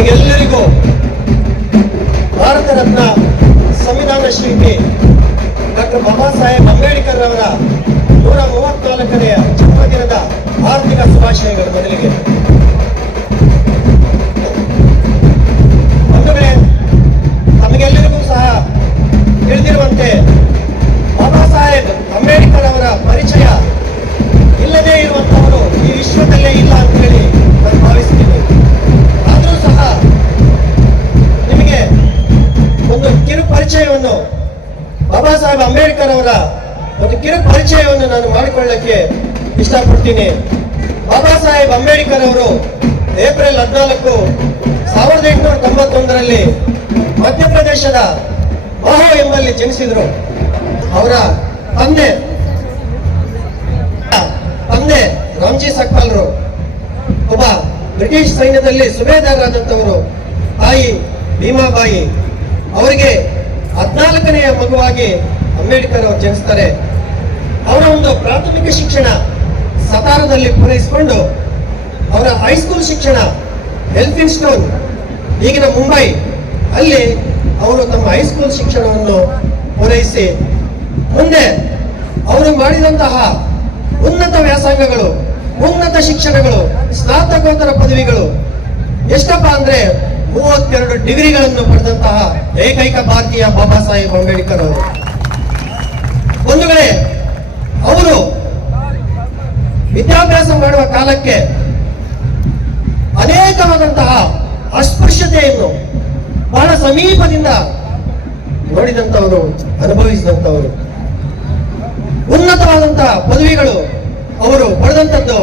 ನಿಮಗೆಲ್ಲರಿಗೂ ಭಾರತ ರತ್ನ ಸಂವಿಧಾನ ಶಿಲ್ಪಿ ಡಾಕ್ಟರ್ ಬಾಬಾ ಸಾಹೇಬ್ ಅಂಬೇಡ್ಕರ್ ಅವರ 134ನೇ ಜನ್ಮದಿನದ ಆರ್ಥಿಕ ಶುಭಾಶಯಗಳು. ಮೊದಲಿಗೆ ಬಂಧುಗಳೇ, ತಮಗೆಲ್ಲರಿಗೂ ಸಹ ತಿಳಿದಿರುವಂತೆ ಬಾಬಾ ಸಾಹೇಬ್ ಅಂಬೇಡ್ಕರ್ ಅವರ ಪರಿಚಯ ಇಲ್ಲದೇ ಇರುವಂತವರು ಈ ವಿಶ್ವದಲ್ಲೇ ಇಲ್ಲ ಅಂತ ಹೇಳಿ ನಾನು ಭಾವಿಸ್ತೀನಿ. ಆದರೂ ಸಹ ನಿಮಗೆ ಒಂದು ಕಿರು ಪರಿಚಯವನ್ನು, ಬಾಬಾ ಸಾಹೇಬ್ ಅಂಬೇಡ್ಕರ್ ಅವರ ಒಂದು ಕಿರು ಪರಿಚಯವನ್ನು ನಾನು ಮಾಡಿಕೊಳ್ಳಕ್ಕೆ ಇಷ್ಟಪಡ್ತೀನಿ. ಬಾಬಾ ಸಾಹೇಬ್ ಅಂಬೇಡ್ಕರ್ ಅವರು ಏಪ್ರಿಲ್ 14, 1891ರಲ್ಲಿ ಮಧ್ಯಪ್ರದೇಶದ ಮಹೋ ಎಂಬಲ್ಲಿ ಜನಿಸಿದರು. ಅವರ ತಂದೆ ರಾಮ್ಜಿ ಸಕ್ಪಾಲ್ರು ಒಬ್ಬ ಬ್ರಿಟಿಷ್ ಸೈನ್ಯದಲ್ಲಿ ಸುಬೇದಾರರಾದಂಥವರು. ತಾಯಿ ಭೀಮಾಬಾಯಿ. ಅವರಿಗೆ 14ನೆಯ ಮಗುವಾಗಿ ಅಂಬೇಡ್ಕರ್ ಅವರು ಜನಿಸ್ತಾರೆ. ಅವರ ಒಂದು ಪ್ರಾಥಮಿಕ ಶಿಕ್ಷಣ ಸತಾರದಲ್ಲಿ ಪೂರೈಸಿಕೊಂಡು ಅವರ ಹೈಸ್ಕೂಲ್ ಶಿಕ್ಷಣ ಎಲ್ಫಿನ್ಸ್ಟೋನ್, ಈಗಿನ ಮುಂಬೈ, ಅಲ್ಲಿ ಅವರು ತಮ್ಮ ಹೈಸ್ಕೂಲ್ ಶಿಕ್ಷಣವನ್ನು ಪೂರೈಸಿ ಮುಂದೆ ಅವರು ಮಾಡಿದಂತಹ ಉನ್ನತ ವ್ಯಾಸಂಗಗಳು, ಉನ್ನತ ಶಿಕ್ಷಣಗಳು, ಸ್ನಾತಕೋತ್ತರ ಪದವಿಗಳು ಎಷ್ಟಪ್ಪ ಅಂದ್ರೆ 32 ಡಿಗ್ರಿಗಳನ್ನು ಪಡೆದಂತಹ ಏಕೈಕ ಭಾರತೀಯ ಬಾಬಾ ಸಾಹೇಬ್ ಅಂಬೇಡ್ಕರ್ ಅವರು. ಬಂಧುಗಳೇ, ಅವರು ವಿದ್ಯಾಭ್ಯಾಸ ಮಾಡುವ ಕಾಲಕ್ಕೆ ಅನೇಕವಾದಂತಹ ಅಸ್ಪೃಶ್ಯತೆಯನ್ನು ಬಹಳ ಸಮೀಪದಿಂದ ನೋಡಿದಂಥವರು, ಅನುಭವಿಸಿದಂಥವರು. ಉನ್ನತವಾದಂತಹ ಪದವಿಗಳು ಅವರು ಪಡೆದಂಥದ್ದು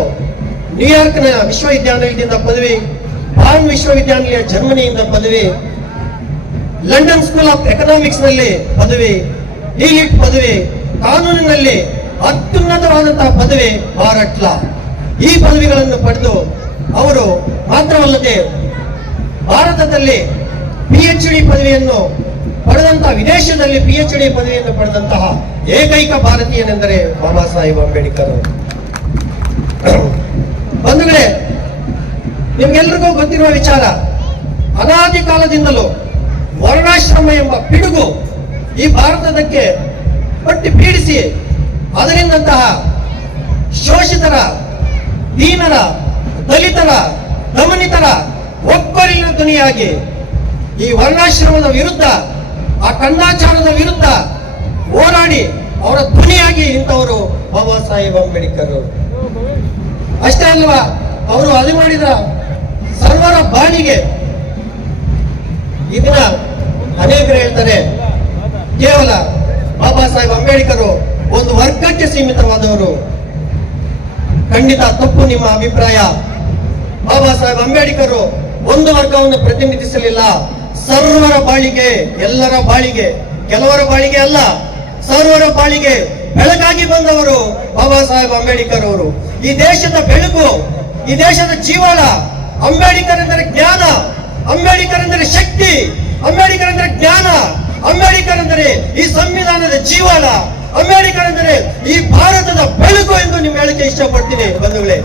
ನ್ಯೂಯಾರ್ಕ್ನ ವಿಶ್ವವಿದ್ಯಾನಿಲಯದಿಂದ ಪದವಿ, ಬಾನ್ ವಿಶ್ವವಿದ್ಯಾನಿಲಯ ಜರ್ಮನಿಯಿಂದ ಪದವಿ, ಲಂಡನ್ ಸ್ಕೂಲ್ ಆಫ್ ಎಕನಾಮಿಕ್ಸ್ ನಲ್ಲಿ ಪದವಿ, ಡಿಲಿಟ್ ಪದವಿ, ಕಾನೂನಿನಲ್ಲಿ ಅತ್ಯುನ್ನತವಾದಂತಹ ಪದವಿ ಭಾರತ್ ಲಾ. ಈ ಪದವಿಗಳನ್ನು ಪಡೆದು ಅವರು ಮಾತ್ರವಲ್ಲದೆ ಭಾರತದಲ್ಲಿ PhD ಪದವಿಯನ್ನು ಪಡೆದಂತಹ, ವಿದೇಶದಲ್ಲಿ PhD ಪದವಿಯನ್ನು ಪಡೆದಂತಹ ಏಕೈಕ ಭಾರತೀಯನೆಂದರೆ ಬಾಬಾ ಸಾಹೇಬ್ ಅಂಬೇಡ್ಕರ್ ಅವರು. ಬಂಧುಗಳೇ, ನಿಮ್ಗೆಲ್ರಿಗೂ ಗೊತ್ತಿರುವ ವಿಚಾರ, ಅನಾದಿ ಕಾಲದಿಂದಲೂ ವರ್ಣಾಶ್ರಮ ಎಂಬ ಪಿಡುಗು ಈ ಭಾರತದಕ್ಕೆ ಪಟ್ಟಿ ಪೀಡಿಸಿ ಅದರಿಂದಂತಹ ಶೋಷಿತರ, ದೀನರ, ದಲಿತರ, ದಮನಿತರ ಒಬ್ಬರಿನ ಧ್ವನಿಯಾಗಿ ಈ ವರ್ಣಾಶ್ರಮದ ವಿರುದ್ಧ, ಆ ಕಂದಾಚಾರದ ವಿರುದ್ಧ ಹೋರಾಡಿ ಅವರ ಧ್ವನಿಯಾಗಿ ಇಂಥವರು ಬಾಬಾ ಸಾಹೇಬ್ ಅಂಬೇಡ್ಕರ್ ಅವರು. ಅಷ್ಟೇ ಅಲ್ವಾ, ಅವರು ಅದು ಮಾಡಿದ ಸರ್ವರ ಬಾಳಿಗೆ. ಇದನ್ನ ಅನೇಕರು ಹೇಳ್ತಾರೆ ಕೇವಲ ಬಾಬಾ ಸಾಹೇಬ್ ಅಂಬೇಡ್ಕರ್ ಒಂದು ವರ್ಗಕ್ಕೆ ಸೀಮಿತವಾದವರು. ಖಂಡಿತ ತಪ್ಪು ನಿಮ್ಮ ಅಭಿಪ್ರಾಯ. ಬಾಬಾ ಸಾಹೇಬ್ ಅಂಬೇಡ್ಕರ್ ಒಂದು ವರ್ಗವನ್ನು ಪ್ರತಿನಿಧಿಸಲಿಲ್ಲ. ಸರ್ವರ ಬಾಳಿಗೆ, ಎಲ್ಲರ ಬಾಳಿಗೆ, ಕೆಲವರ ಬಾಳಿಗೆ ಅಲ್ಲ, ಸರ್ವರ ಬಾಳಿಗೆ ಬೆಳಕಾಗಿ ಬಂದವರು ಬಾಬಾ ಸಾಹೇಬ್ ಅಂಬೇಡ್ಕರ್ ಅವರು. ಈ ದೇಶದ ಬೆಳಕು, ಈ ದೇಶದ ಜೀವನ. ಅಂಬೇಡ್ಕರ್ ಎಂದರೆ ಜ್ಞಾನ, ಅಂಬೇಡ್ಕರ್ ಎಂದರೆ ಶಕ್ತಿ, ಅಂಬೇಡ್ಕರ್ ಎಂದರೆ ಜ್ಞಾನ, ಅಂಬೇಡ್ಕರ್ ಎಂದರೆ ಈ ಸಂವಿಧಾನದ ಜೀವನ, ಅಂಬೇಡ್ಕರ್ ಎಂದರೆ ಈ ಭಾರತದ ಬೆಳಕು ಎಂದು ನೀವು ಹೇಳಕ್ಕೆ ಇಷ್ಟಪಡ್ತೀನಿ ಬಂಧುಗಳೇ.